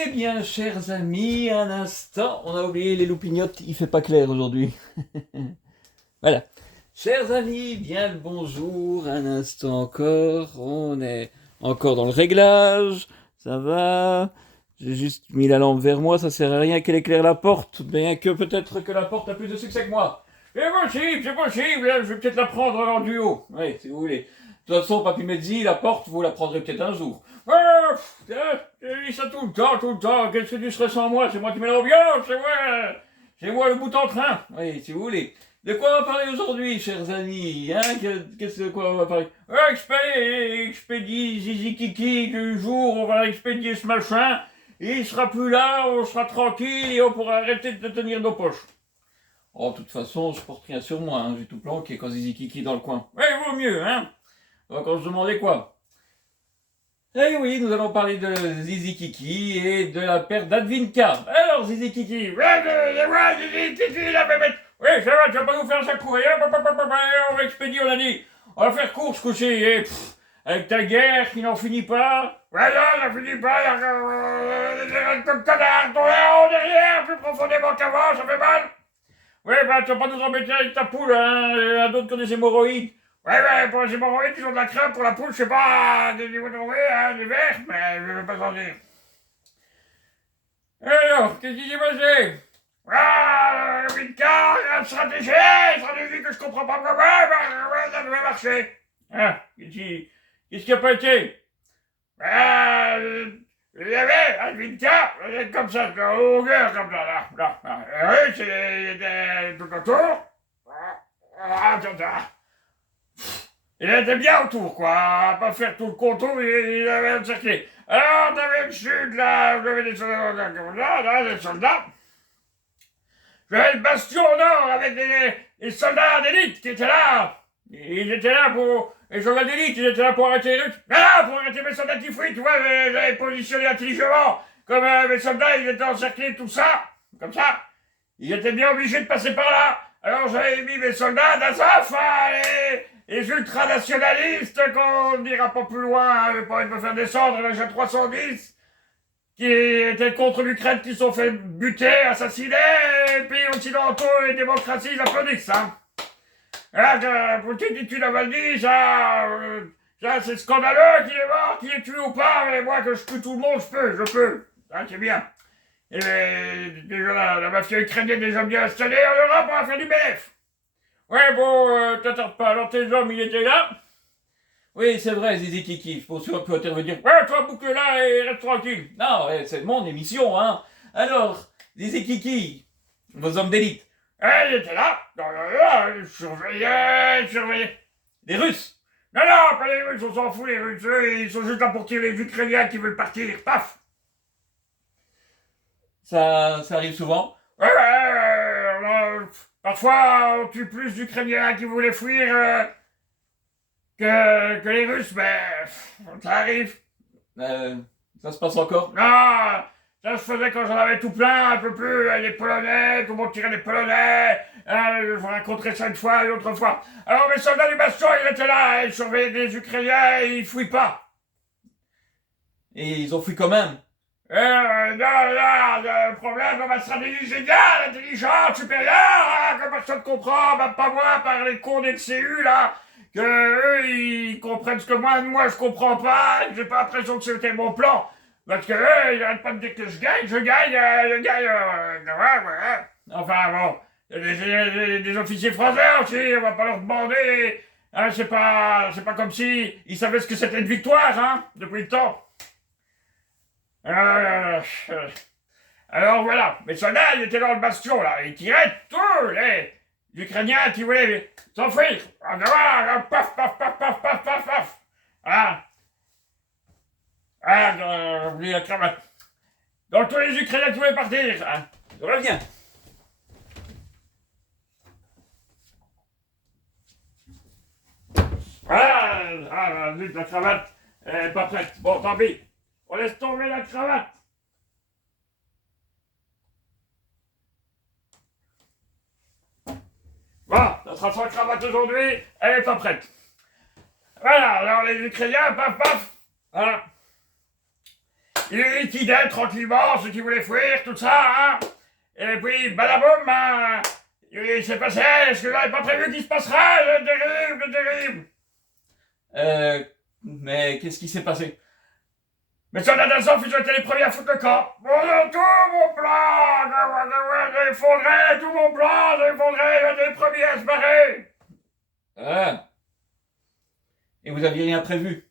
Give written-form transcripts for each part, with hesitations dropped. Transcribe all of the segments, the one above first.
Eh bien, chers amis, un instant, on a oublié les loupignottes, il fait pas clair aujourd'hui. Voilà. Chers amis, bien le bonjour, un instant encore, on est encore dans le réglage, ça va. J'ai juste mis la lampe vers moi, ça sert à rien qu'elle éclaire la porte, bien que peut-être que la porte a plus de succès que moi. C'est possible, je vais peut-être la prendre en duo, oui, si vous voulez. De toute façon, Papy Mezzi, la porte, vous la prendrez peut-être un jour. Je dis ça tout le temps, qu'est-ce que tu serais sans moi? C'est moi qui mets l'ambiance, c'est moi le bout en train, oui, si vous voulez. De quoi on va parler aujourd'hui, chers amis, hein? Qu'est-ce de quoi on va parler? Expédie Zizi Kiki du jour, on va expédier ce machin, il sera plus là, on sera tranquille et on pourra arrêter de tenir nos poches. Oh, de toute façon, je porte rien sur moi, hein, j'ai tout planqué quand Zizi Kiki dans le coin. Ouais, vaut mieux, hein? On va encore se demander quoi? Eh oui, nous allons parler de Zizi Kiki et de la paire d'Advinka. Alors, Zizi Kiki, ouais, Zizi Kiki, la bébête. Oui, ça va, tu vas pas nous faire ça courir. On va expédier, on a dit. On va faire course coucher. Et, avec ta guerre qui n'en finit pas. Ouais, non, n'en finit pas. Comme connard, ton en derrière, plus profondément qu'avant, ça fait mal. Ouais, bah, tu vas pas nous embêter avec ta poule, hein. Il y en a d'autres qui ont des hémorroïdes. Ouais, pour les hémorroïdes, ils ont de la crème, pour la poule, je sais pas, des niveaux trouver, hein, des verres, mais je vais pas s'en dire. Alors, qu'est-ce qui s'est passé? Ah, Winka, la stratégie que je comprends pas comment, ouais, ça devait marcher. Ah, qu'est-ce qui a pas été? Il y avait un Winka, comme ça, de longueur, comme ça, là. Oui, c'était tout autour. Attends. Il était bien autour, quoi. À pas faire tout le contour, il avait encerclé. Alors, t'avais le sud, là, vous avez des soldats, là, des soldats. J'avais le bastion au nord avec des soldats d'élite qui étaient là. Ils étaient là pour... Les soldats d'élite, ils étaient là pour arrêter les Russes. Là, pour arrêter mes soldats qui fuient, tu vois, j'avais positionné intelligemment. Comme mes soldats, ils étaient encerclés, tout ça. Comme ça. Ils étaient bien obligés de passer par là. Alors, j'avais mis mes soldats d'Azaf, les ultranationalistes, qu'on n'ira pas plus loin, j'ai pas envie de me faire descendre, là j'ai 310, qui étaient contre l'Ukraine, qui se sont fait buter, assassiner, les pays occidentaux et démocraties, ils applaudissent, hein. Là, Poutine, tu l'as mal dit, ça c'est scandaleux qu'il est mort, qu'il est tué ou pas, mais moi que je tue tout le monde, je peux, ça c'est bien. Et déjà, la mafia ukrainienne est déjà bien installée en Europe, on va faire du BF. Ouais, bon, t'attardes pas. Alors, tes hommes, ils étaient là. Oui, c'est vrai, Zizi Kiki. Je pense qu'on peut intervenir. Ouais, toi, boucle là et reste tranquille. Non, ouais, c'est mon émission, hein. Alors, Zizi Kiki, vos hommes d'élite. Ils étaient là. Ils surveillaient. Les Russes. Non, pas les Russes, on s'en fout, les Russes. Eux, ils sont juste là pour tirer les Ukrainiens qui veulent partir. Paf. Ça arrive souvent. Ouais, parfois, on tue plus d'Ukrainiens qui voulaient fuir que les Russes, mais ça arrive. Ça se passe encore? Non, ça se faisait quand j'en avais tout plein, un peu plus, les Polonais, tout le monde tirait les Polonais, je rencontrais ça une fois et l'autre fois. Alors mes soldats du bastion, ils étaient là, ils surveillaient des Ukrainiens, et ils fuient pas. Et ils ont fui quand même? Le problème de ma stratégie géniale, intelligente, supérieure, que personne ne comprend, même pas moi, par les cons des CU, là, que eux, ils comprennent ce que moi je comprends pas, et que j'ai pas l'impression que c'était mon plan. Parce que eux, ils arrêtent pas de dire que je gagne, ouais. Enfin bon, des officiers français aussi, on va pas leur demander, hein, c'est pas comme si ils savaient ce que c'était une victoire, hein, depuis le temps. Alors voilà, mes soldats, ils étaient dans le bastion, là, ils tiraient tous les Ukrainiens qui voulaient s'enfuir. Paf. J'ai oublié la cravate. Donc tous les Ukrainiens qui voulaient partir, hein. Je reviens. Voilà, la cravate, elle est pas prête. Bon, tant pis. On laisse tomber la cravate. Bon, ça sera sans cravate aujourd'hui, elle est pas prête. Voilà, alors les Ukrainiens, paf, voilà. Il liquidait tranquillement ceux qui voulaient fuir, tout ça, hein. Et puis, badaboum, hein, il s'est passé ce que j'avais pas prévu qu'il se passera, terrible, terrible. Mais qu'est-ce qui s'est passé? Mais soldats d'Azov, ils ont été les premiers à foutre le camp. Tout mon plan, j'ai effondré, tout mon plan, j'ai effondré, ils ont été les premiers à se barrer. Ah. Et vous aviez rien prévu?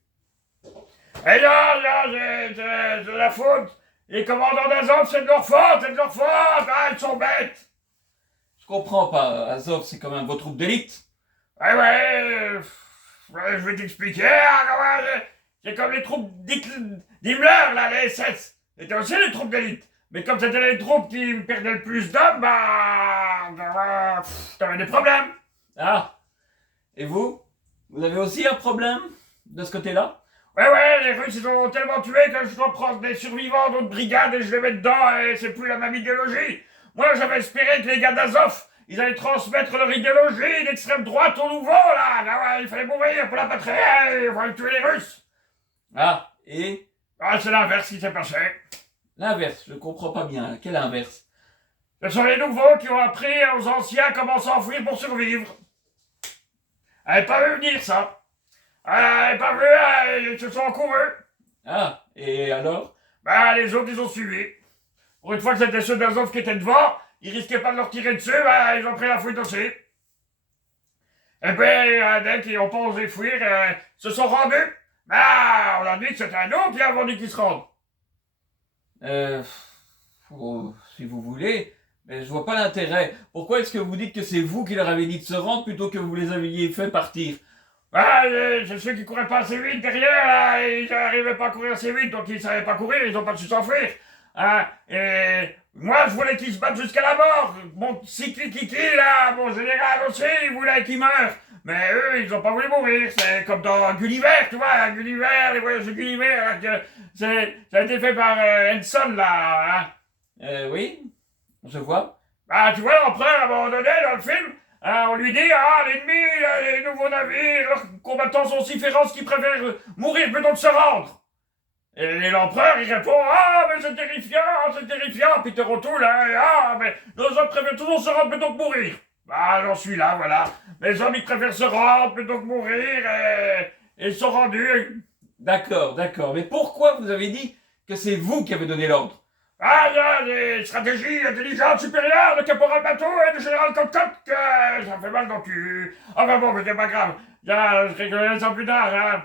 Et là, c'est de la faute. Les commandants d'Azov, c'est de leur faute, ah, ils sont bêtes. Je comprends pas, Azov, c'est quand même vos troupes d'élite. Ouais, je vais t'expliquer, hein, c'est comme les troupes d'Himmler, là, les SS. C'était aussi les troupes d'élite. Mais comme c'était les troupes qui perdaient le plus d'hommes, t'avais des problèmes. Ah. Et vous? Vous avez aussi un problème de ce côté-là? Ouais, les Russes, ils ont tellement tué que je dois prendre des survivants d'autres brigades et je les mets dedans et c'est plus la même idéologie. Moi, j'avais espéré que les gars d'Azov, ils allaient transmettre leur idéologie d'extrême droite aux nouveaux, là. Ouais, il fallait mourir pour la patrie, il fallait tuer les Russes. Ah, et? Ah, c'est l'inverse qui s'est passé. L'inverse, je comprends pas bien. Quel inverse? Ce sont les nouveaux qui ont appris aux anciens comment s'enfuir pour survivre. Elle n'avait pas vu venir, ça. Elle n'avait pas vu, ils se sont encourus. Ah, et alors? Les autres, ils ont suivi. Pour une fois que c'était ceux d'Azov qui étaient devant, ils risquaient pas de leur tirer dessus, ils ont pris la fuite aussi. Et puis, dès qu'ils n'ont pas osé fuir, ils se sont rendus. On a dit que c'était nous qui avons dit qu'ils se rendent. Si vous voulez, mais je vois pas l'intérêt. Pourquoi est-ce que vous dites que c'est vous qui leur avez dit de se rendre plutôt que vous les aviez fait partir? C'est ceux qui couraient pas assez vite derrière, là, ils n'arrivaient pas à courir assez vite, donc ils savaient pas courir, ils ont pas su s'enfuir. Et moi, je voulais qu'ils se battent jusqu'à la mort. Mon petit kiki, là, mon général aussi, il voulait qu'ils meurent. Mais eux, ils ont pas voulu mourir. C'est comme dans Gulliver, tu vois, Gulliver, les voyages de Gulliver, ça a été fait par Henson, là. Oui, je vois. Tu vois, l'empereur, à un moment donné, dans le film, on lui dit, l'ennemi, les nouveaux navires, leurs combattants sont si féroces qu'ils préfèrent mourir plutôt que se rendre. Et l'empereur, il répond, mais c'est terrifiant, Peter O'Toole, mais nos hommes préfèrent toujours se rendre plutôt que mourir. J'en suis là, voilà. Mes hommes, ils préfèrent se rendre plutôt que mourir, et ils sont rendus. D'accord, mais pourquoi vous avez dit que c'est vous qui avez donné l'ordre? Il y a des stratégies intelligentes supérieures de Caporal Bateau et de Général Coq-Coq, ça fait mal dans le cul. Bon, mais c'est pas grave. Je réglerai ça plus tard, hein.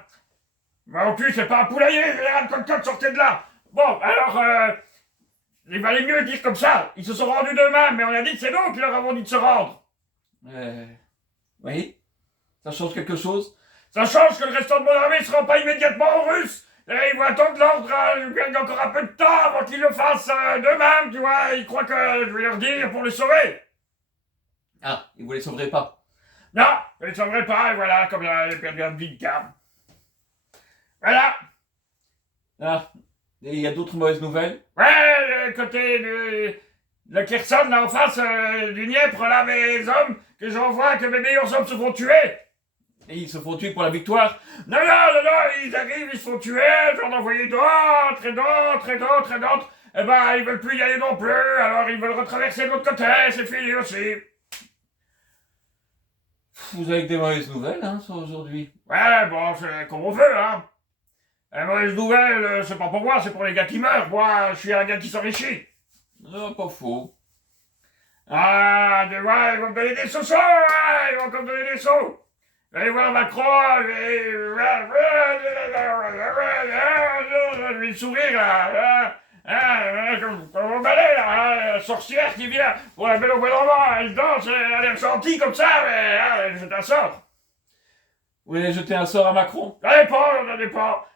Mon cul, c'est pas un poulailler, Général Coq-Coq, sortez de là. Bon, alors, il valait mieux dire comme ça. Ils se sont rendus d'eux-mêmes, mais on a dit que c'est nous qui leur avons dit de se rendre. Oui, ça change quelque chose? Ça change que le restant de mon armée ne se rend pas immédiatement aux Russes. Et ils vont attendre l'ordre, il y a encore un peu de temps avant qu'ils le fassent d'eux-mêmes, tu vois. Ils croient que je vais leur dire pour les sauver. Ah, et vous les sauverez pas? Non, je les sauverai pas, et voilà, comme j'ai perdu un vie de cam. Voilà. Et il y a d'autres mauvaises nouvelles? Ouais, côté de la Kherson, là en face du Dniepr, là, mes hommes, que j'envoie, que mes meilleurs hommes se font tuer. Et ils se font tuer pour la victoire? Non, ils arrivent, ils se font tuer, j'en ai envoyé d'autres, et d'autres. Ils veulent plus y aller non plus, alors ils veulent retraverser de l'autre côté, c'est fini aussi. Vous avez que des mauvaises nouvelles, sur aujourd'hui. Ouais, bon, c'est comme on veut, hein. Les mauvaises nouvelles, c'est pas pour moi, c'est pour les gars qui meurent. Moi, je suis un gars qui s'enrichit. Non, pas faux. Ils vont me donner des sous, ils vont me donner des sous. Vous allez voir Macron, je vais le sourire, là. Comme on balai, là, la sorcière qui vient pour la belle au bois dormant, elle danse, elle a l'air gentille comme ça, mais je t'assors. Vous voulez jeter un sort à Macron? J'en ai pas.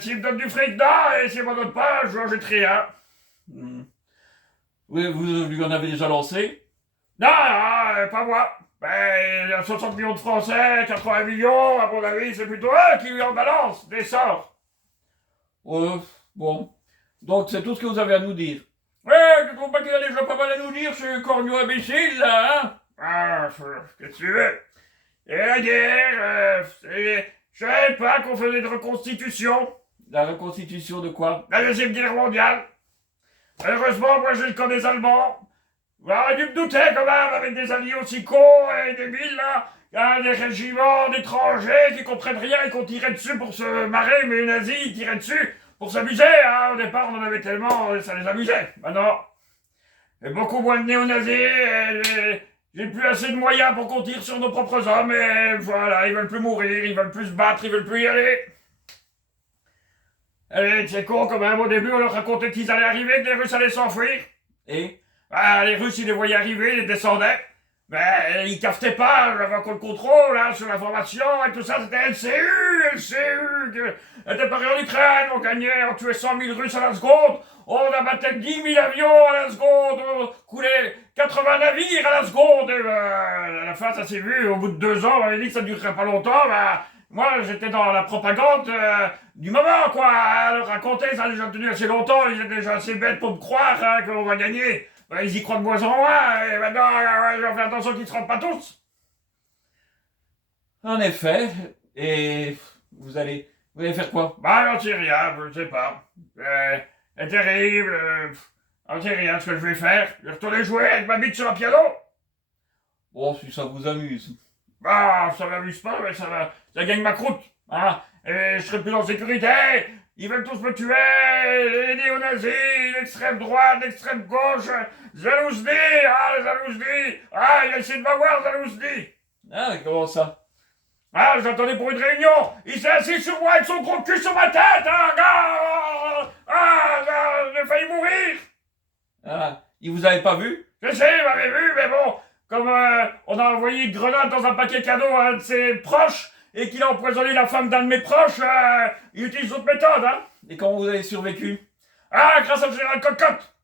S'il me donne du fric, non, et s'il m'en donne pas, je n'en jette rien. Oui, vous lui en avez déjà lancé? Non, pas moi. Il y a 60 millions de Français, 80 millions, à mon avis, c'est plutôt eux qui lui en balancent des sorts. Bon. Donc c'est tout ce que vous avez à nous dire. Tu trouves pas qu'il a déjà pas mal à nous dire, ce cornu imbécile, là, hein? Qu'est-ce que tu veux? Et la guerre, je savais pas qu'on faisait de reconstitution. La reconstitution de quoi? La Deuxième Guerre mondiale. Heureusement, moi j'ai le camp des Allemands. J'aurais dû me douter quand même, avec des alliés aussi cons et débiles là. Il y a des régiments d'étrangers qui comprennent rien et qu'on tirait dessus pour se marrer, mais les nazis ils tiraient dessus pour s'amuser. Hein. Au départ, on en avait tellement, ça les amusait. Maintenant, il y a beaucoup moins de néo-nazis et j'ai plus assez de moyens pour qu'on tire sur nos propres hommes. Et voilà, ils veulent plus mourir, ils veulent plus se battre, ils veulent plus y aller. Et c'est con quand même, au début on leur racontait qu'ils allaient arriver, que les Russes allaient s'enfuir. Et Les Russes ils les voyaient arriver, ils les descendaient. Mais ils cafetaient pas, avant qu'on le contrôle, hein, sur l'information et tout ça, c'était LCU, que était pareil en Ukraine, on gagnait, on tuait 100 000 Russes à la seconde, on abattait 10 000 avions à la seconde, on coulait 80 navires à la seconde, et à la fin ça s'est vu, au bout de 2 ans, on avait dit que ça ne durerait pas longtemps, moi j'étais dans la propagande du moment, quoi, à leur raconter, ça a déjà tenu assez longtemps, ils étaient déjà assez bêtes pour me croire hein, qu'on va gagner. Ils y croient de moins en moins, et maintenant, je vais faire attention qu'ils ne se rendent pas tous. en effet, et vous allez faire quoi? J'en sais rien, je ne sais pas. C'est terrible, j'en sais rien ce que je vais faire. Je vais retourner jouer avec ma bite sur un piano. Bon, si ça vous amuse. Ça m'amuse pas, mais ça gagne ma croûte. Hein. Et je serai plus en sécurité. Ils veulent tous me tuer, les néo-nazis, l'extrême droite, l'extrême gauche, Zalouzny, les Zalouzny, il a essayé de m'avoir, Zalouzny. Ah, comment ça? J'attendais pour une réunion, il s'est assis sur moi avec son gros cul sur ma tête, j'ai failli mourir. Il vous avait pas vu? Je sais, il m'avait vu, mais bon, comme on a envoyé une grenade dans un paquet cadeau à un de ses proches, et qu'il a empoisonné la femme d'un de mes proches, il utilise d'autres méthodes, hein. Et comment vous avez survécu? Grâce au général Cocotte.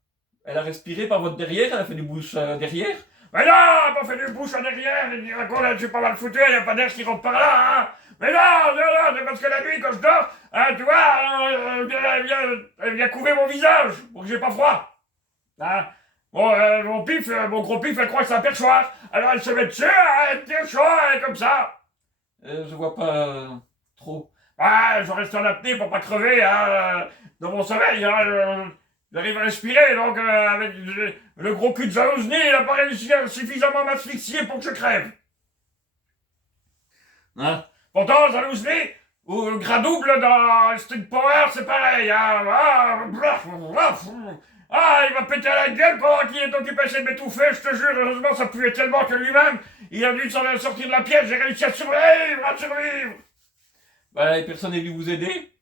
Elle a respiré par votre derrière, elle a fait du bouche derrière? Mais non, elle m'a fait du bouche à derrière, il dit, là, je suis pas mal foutu, il n'y a pas d'air qui rentre par là, hein. Mais non, c'est parce que la nuit, quand je dors, tu vois, elle vient couver mon visage, pour que j'ai pas froid. Hein. Bon, mon gros pif, elle croit que c'est un perchoir. Alors elle se met dessus, elle tire chaud, elle est comme ça. Je vois pas trop. Je reste en apnée pour pas crever, dans mon sommeil, j'arrive à respirer, donc avec le gros cul de Zalouzny, il a pas réussi à suffisamment m'asphyxier pour que je crève. Hein? Pourtant, Zalouzny, ou le gras double dans Street Power, c'est pareil, il m'a pété à la gueule pendant qu'il est occupé à essayer de m'étouffer, je te jure, heureusement ça puait tellement que lui-même, il a dû sortir de la pièce, j'ai réussi à survivre. Et personne n'est venu vous aider?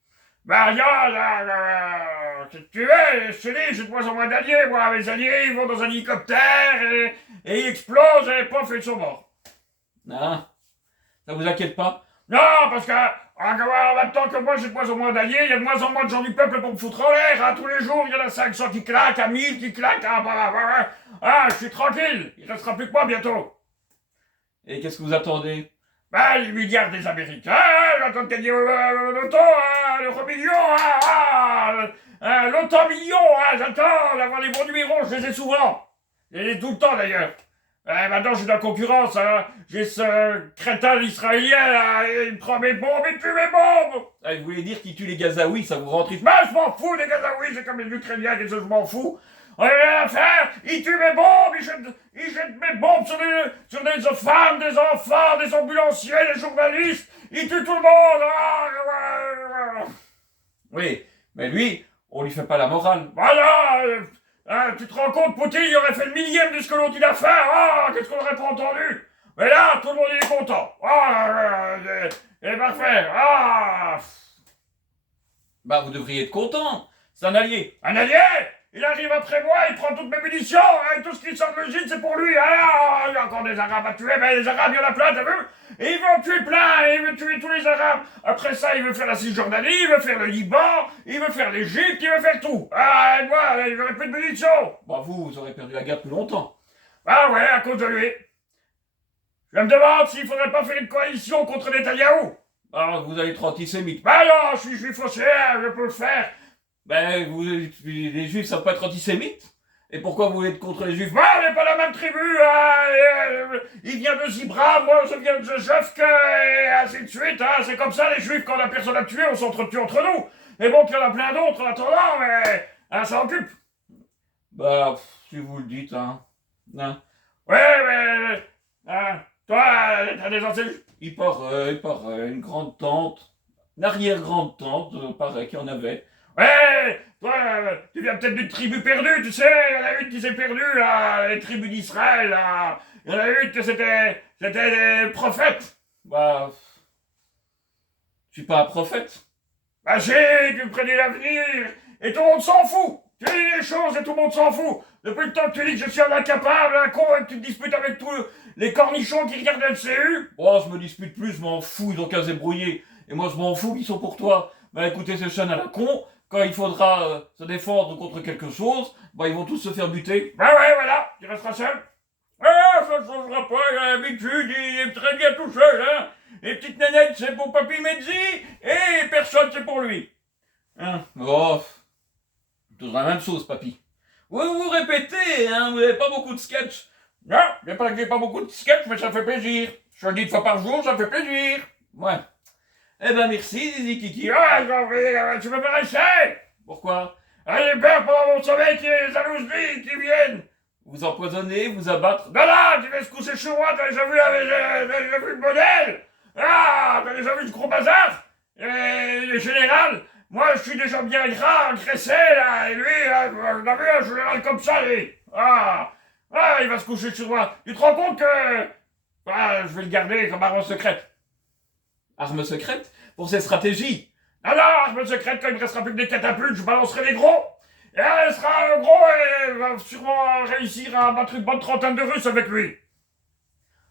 Si tu veux, je te dis, j'ai de moins en moins d'alliés, moi, mes alliés, ils vont dans un hélicoptère, et ils explosent, et pof, ils sont morts. Ça vous inquiète pas? Non, parce que, en même temps que moi, j'ai de moins en moins d'alliés, il y a de moins en moins de gens du peuple pour me foutre en l'air, tous les jours, il y en a 500 qui claquent, 1000 qui claquent, je suis tranquille, il restera plus que moi bientôt. Et qu'est-ce que vous attendez? Les milliards des Américains, j'attends de gagner l'auto, l'euro million, l'auto million, j'attends d'avoir les bons numéros, je les ai souvent. Je les ai tout le temps d'ailleurs. Maintenant j'ai de la concurrence, j'ai ce crétin israélien, il me prend mes bombes, il tue mes bombes. Vous voulez dire qu'il tue les Gazaouis, ça vous rend triste? Je m'en fous des Gazaouis, c'est comme les Ukrainiens, je m'en fous. On n'a rien à faire, il tue mes bombes, il jette mes bombes sur des femmes, des enfants, des ambulanciers, des journalistes, il tue tout le monde. Oui, mais lui, on lui fait pas la morale. Tu te rends compte, Poutine, il aurait fait le millième de ce que l'on dit à faire, qu'est-ce qu'on n'aurait pas entendu. Mais là, tout le monde est content. C'est parfait. Vous devriez être content, c'est un allié. Un allié? Il arrive après moi, il prend toutes mes munitions, tout ce qui sort de l'usine, c'est pour lui. Il y a encore des Arabes à tuer, mais les Arabes, il y en a plein, t'as vu? Et il veut en tuer plein, il veut tuer tous les Arabes. Après ça, il veut faire la Cisjordanie, il veut faire le Liban, il veut faire l'Égypte, il veut faire tout. Et moi, il n'aurait plus de munitions. Vous aurez perdu la guerre plus longtemps. Ouais, à cause de lui. Je me demande s'il faudrait pas faire une coalition contre Netanyahou. Vous allez être antisémite. Non, je suis juif aussi, je peux le faire. Les juifs savent pas être antisémites? Et pourquoi vous voulez être contre les juifs? On n'est pas la même tribu, il vient de Zibra, moi je viens de Jefke, et ainsi de suite, c'est comme ça les juifs, quand la personne a tué, on s'entretue entre nous. Et bon qu'il y en a plein d'autres en attendant, mais hein, ça occupe. Bah, si vous le dites, hein. Ouais, mais hein, toi, t'as des anciens. Il paraît, une grande-tante, une arrière-grande-tante, paraît qu'il y en avait. Ouais, toi, tu viens peut-être d'une tribu perdue, tu sais, il y en a une qui s'est perdue, là, les tribus d'Israël, là. Il y en a une que c'était des prophètes. Bah, je suis pas un prophète. Bah si, tu prédis l'avenir, et tout le monde s'en fout. Tu dis les choses et tout le monde s'en fout. Depuis le temps que tu dis que je suis un incapable, un con, et que tu te disputes avec tous les cornichons qui regardent le CU. Bon, je me dispute plus, je m'en fous, ils ont qu'à se débrouiller. Et moi, je m'en fous qu'ils sont pour toi. Bah écoutez, ces chaînes à la con, quand il faudra se défendre contre quelque chose, bah ils vont tous se faire buter. Bah ouais, voilà, tu resteras seul. Ah, ça ne changera pas, il a l'habitude, il est très bien tout seul, hein. Les petites nénettes, c'est pour Papy Mezzi, et personne, c'est pour lui. Hein. Oh, toujours la même chose, papy. Vous répétez, hein, vous n'avez pas beaucoup de sketchs. Non, j'ai pas que j'ai pas beaucoup de sketch, mais ça fait plaisir. Je le dis une fois par jour, ça fait plaisir. Ouais. Eh ben merci, Zizi Kiki. Ah, j'en prie, tu peux me rester. Pourquoi? Ah, j'ai peur pendant mon sommeil qu'il y ait les jalousies qui viennent. Vous empoisonner, vous abattre? Non, non, tu vas se coucher chez moi, t'as déjà vu, le modèle. Ah, t'as déjà vu ce gros bazar. Et le général, moi je suis déjà bien gras, engraissé, là, et lui, je l'ai vu, un général comme ça, lui. Ah, il va se coucher sur moi. Tu te rends compte que... Ah, je vais le garder comme arme secrète. Arme secrète? Pour ses stratégies? Non, non, arme secrète, quand il me restera plus que des catapultes, je balancerai les gros. Et elle sera gros et va sûrement réussir à battre une bonne trentaine de Russes avec lui.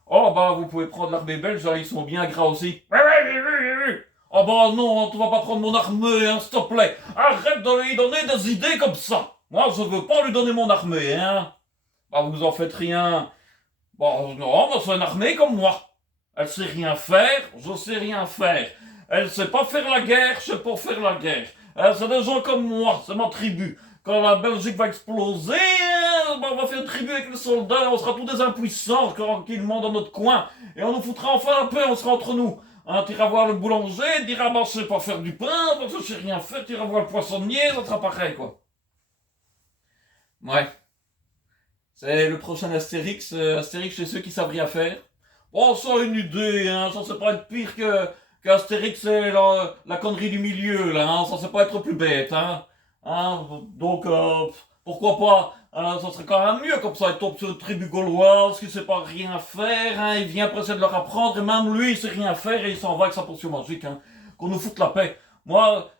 Oh bah vous pouvez prendre l'armée belge, hein, ils sont bien gras aussi. Ouais, j'ai vu. Oh bah non, tu vas pas prendre mon armée, hein, s'il te plaît. Arrête de lui donner des idées comme ça. Moi, je veux pas lui donner mon armée, hein. Bah vous en faites rien. Bon, non, bah c'est une armée comme moi. Elle sait rien faire, je sais rien faire. Elle sait pas faire la guerre, je sais pas faire la guerre. C'est des gens comme moi, c'est ma tribu. Quand la Belgique va exploser, bah, on va faire une tribu avec les soldats, on sera tous des impuissants tranquillement dans notre coin. Et on nous foutra enfin la paix, on sera entre nous. Hein, t'iras voir le boulanger, dira bah je sais pas faire du pain, parce que je sais rien faire, t'iras voir le poissonnier, ça sera pareil quoi. Ouais. C'est le prochain Astérix, Astérix chez ceux qui savent rien faire. Oh, ça une idée, hein, ça c'est pas être pire qu'Astérix c'est la connerie du milieu, là, hein, ça c'est pas être plus bête, hein. Donc, pourquoi pas, ça serait quand même mieux, comme ça il tombe sur une tribu gauloise qui sait pas rien faire, hein, il vient presser de leur apprendre, et même lui il sait rien faire, et il s'en va avec sa potion magique, hein, qu'on nous foute la paix. Moi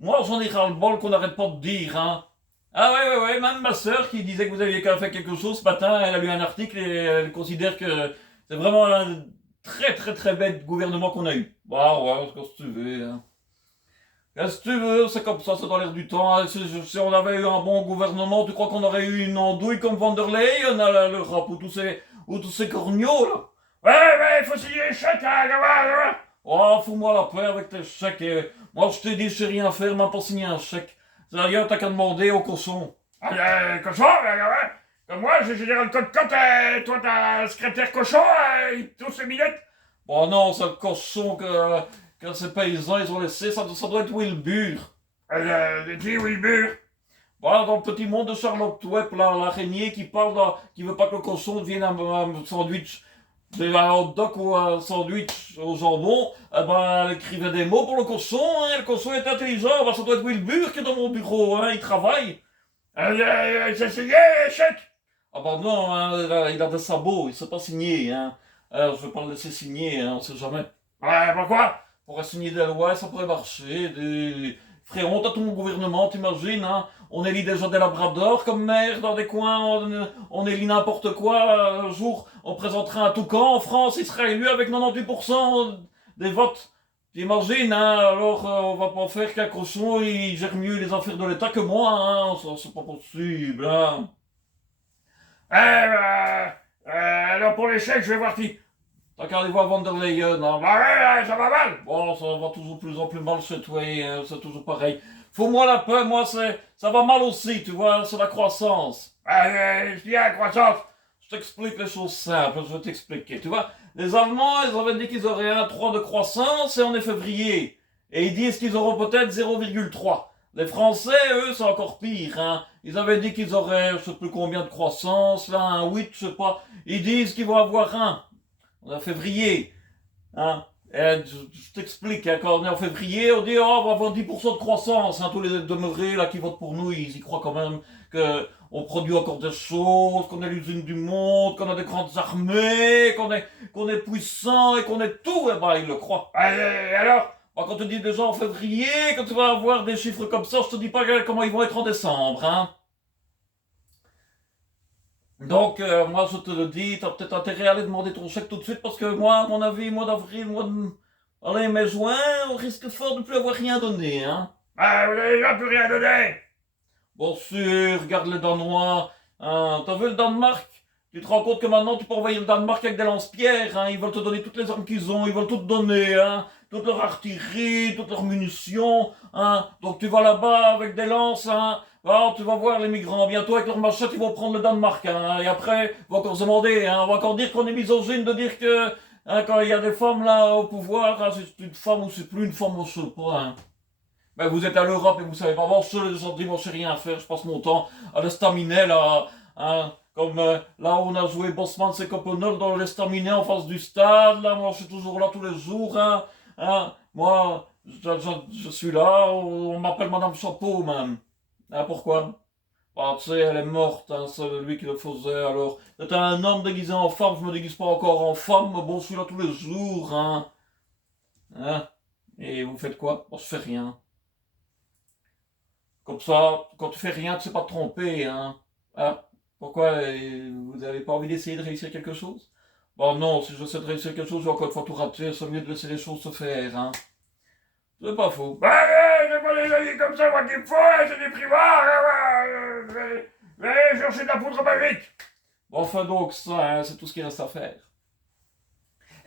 j'en ai ras-le-bol qu'on n'arrête pas de dire, hein. Ah ouais, même ma sœur qui disait que vous aviez qu'à faire quelque chose ce matin, elle a lu un article et elle considère que c'est vraiment un très bête gouvernement qu'on a eu. Bah ouais, qu'est-ce que tu veux, hein. Qu'est-ce que tu veux, c'est comme ça, c'est dans l'air du temps. Hein. Si on avait eu un bon gouvernement, tu crois qu'on aurait eu une andouille comme Van der Leyen, l'Europe, ou tous ces corneaux, là? Ouais, il faut signer les chèques, hein, gamin. Oh, fous-moi la paix avec tes chèques. Moi, je t'ai dit, je sais rien faire, même pas signer un chèque. D'ailleurs, t'as qu'à demander au cochon. Cochon, gamin. Comme moi, j'ai général Cote-Cote, et toi, t'as un secrétaire cochon, tous ces minettes. Oh non, c'est le cochon que ces paysans, ils ont laissé, ça doit être Wilbur. Qui Wilbur? Voilà, dans le petit monde de Charlotte Web, là, l'araignée qui veut pas que le cochon devienne un sandwich, un hot dog ou un sandwich au jambon, eh ben, elle écrivait des mots pour le cochon, hein, le cochon est intelligent, bah, ça doit être Wilbur qui est dans mon bureau, hein, il travaille. C'est signé les chèques? Ah bah non, hein, il a des sabots, il sait pas signer, hein. Je vais pas le laisser signer, hein, on sait jamais. Ouais, pourquoi? Pour signer des lois, ça pourrait marcher, ferait honte à tout mon gouvernement, t'imagines, hein. On élit déjà des labradors comme maire dans des coins, on élit n'importe quoi, un jour on présenterait un toucan en France, il serait élu avec 98% des votes. T'imagines, hein, alors on va pas faire qu'un cochon, il gère mieux les affaires de l'État que moi, hein, ça c'est pas possible, hein. Alors pour les chèques, je vais voir qui. T'as qu'à aller voir Van der Leyen, hein. Bah ouais, ça va mal. Bon, ça va toujours plus en plus mal chez toi, hein, c'est toujours pareil. Faut-moi la paix, moi ça va mal aussi, tu vois, c'est la croissance. Il y a la croissance. Je t'explique les choses simples, je vais t'expliquer. Tu vois, les Allemands, ils avaient dit qu'ils auraient 1,3 de croissance et on est février. Et ils disent qu'ils auront peut-être 0,3. Les Français, eux, c'est encore pire. Hein. Ils avaient dit qu'ils auraient, je sais plus combien de croissance, là, un 8, je sais pas. Ils disent qu'ils vont avoir un. On est en février. Hein. Et je t'explique, hein, quand on est en février, on dit oh, on va avoir 10% de croissance. Hein. Tous les demeurés là, qui votent pour nous, ils y croient quand même qu'on produit encore des choses, qu'on est l'usine du monde, qu'on a des grandes armées, qu'on est puissant et qu'on est tout. Et ben, ils le croient. Et alors? Quand on te dit déjà en février, quand tu vas avoir des chiffres comme ça, je te dis pas comment ils vont être en décembre. Hein. Donc, moi, je te le dis, t'as peut-être intérêt à aller demander ton chèque tout de suite, parce que moi, à mon avis, mois d'avril, allez, mai-juin, on risque fort de plus avoir rien donné, hein. Ah, vous n'avez déjà plus rien donné. Bon, sûr, regarde les Danois, hein. T'as vu le Danemark? Tu te rends compte que maintenant, tu peux envoyer le Danemark avec des lance-pierres, hein. Ils veulent te donner toutes les armes qu'ils ont, ils veulent tout te donner, hein. Toute leur artillerie, toutes leurs munitions, hein. Donc, tu vas là-bas avec des lances, hein. Ah, tu vas voir les migrants, bientôt avec leurs machettes, ils vont prendre le Danemark, hein, et après, on va encore se demander, hein, on va encore dire qu'on est misogyne, de dire que, hein, quand il y a des femmes là au pouvoir, hein, c'est une femme ou c'est plus une femme, on sait pas, hein. Ben, vous êtes à l'Europe et vous savez pas, moi je sais rien à faire, je passe mon temps à l'estaminet là, hein, comme là où on a joué Bosman et Copenhague dans l'estaminet en face du stade, là, moi je suis toujours là tous les jours, hein, moi, je suis là, on m'appelle Madame Chapeau même. Ah, pourquoi? Ah, tu sais, elle est morte, hein, c'est lui qui le faisait, alors. C'était un homme déguisé en femme, je me déguise pas encore en femme, mais bon, je suis là tous les jours, hein. Hein? Et vous faites quoi? Bon, je fais rien. Comme ça, quand tu fais rien, tu sais pas te tromper, hein. Ah, pourquoi vous avez pas envie d'essayer de réussir quelque chose? Bon, non, si j'essaie de réussir quelque chose, j'ai encore une fois tout raté, c'est mieux de laisser les choses se faire, hein. C'est pas faux. Bah, j'ai pas des avis comme ça, moi qu'il me faut, hein, c'est des privoires, je vais aller chercher de la poudre magique. Bon, enfin donc, ça, hein, c'est tout ce qu'il reste à faire.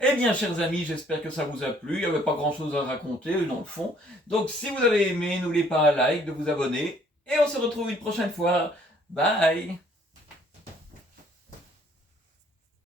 Eh bien, chers amis, j'espère que ça vous a plu. Il n'y avait pas grand-chose à raconter, dans le fond. Donc, si vous avez aimé, n'oubliez pas un like, de vous abonner. Et on se retrouve une prochaine fois. Bye!